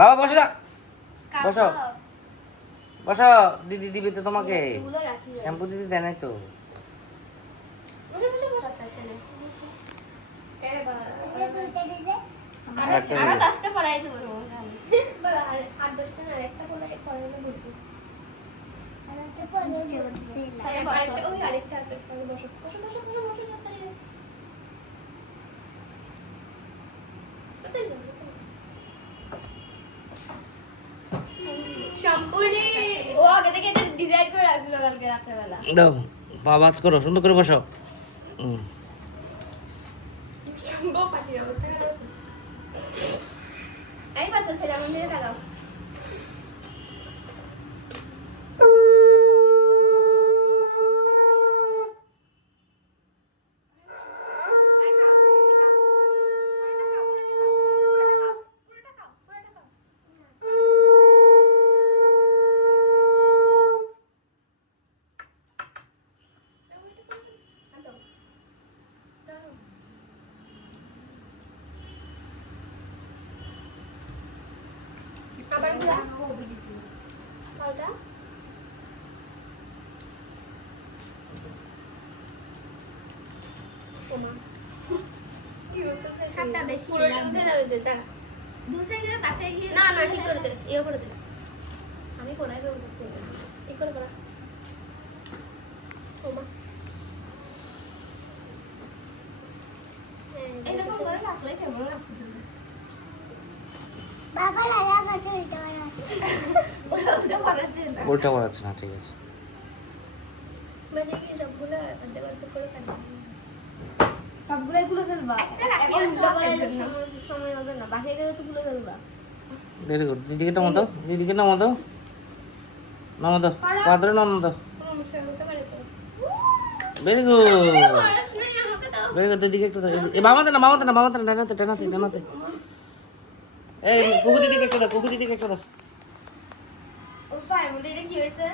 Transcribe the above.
বাবা বসো যা, বসো বসো। দিদি দিবে তো তোমাকে, শ্যাম্পু দিদি দেয় নাই তো। দাও আওয়াজ করো, সুন্দর করে বসো। আমি কোনায় ঠিক করে করা এরকম করে রাখলে কেমন লাগছে? বাবা লাগা মাছ হইতে পারে উল্টা করাচ্ছে না, ঠিক আছে। মাঝে কি সবগুলো অর্ধেক অর্ধেক করে কাটবো, সবগুলাই খুলে ফেলবা, এখন সময় হবে না, বাকি গেলে তো খুলে ফেলবা। Very good. দিদিকে নামো দাও, দিদিকে নামো দাও, নামো দাও, পাত্রে নামো দাও। Very good, very good. দিদিকে একটু দাও, এই মামাতে না, মামাতে না, মামাতে না, ডানাতে ডানাতে ডানাতে। এই কুকু দিদিকে একটু দাও, কুকু দিদিকে একটু দাও। ও পায়ের মধ্যে এটা কি হয়েছে?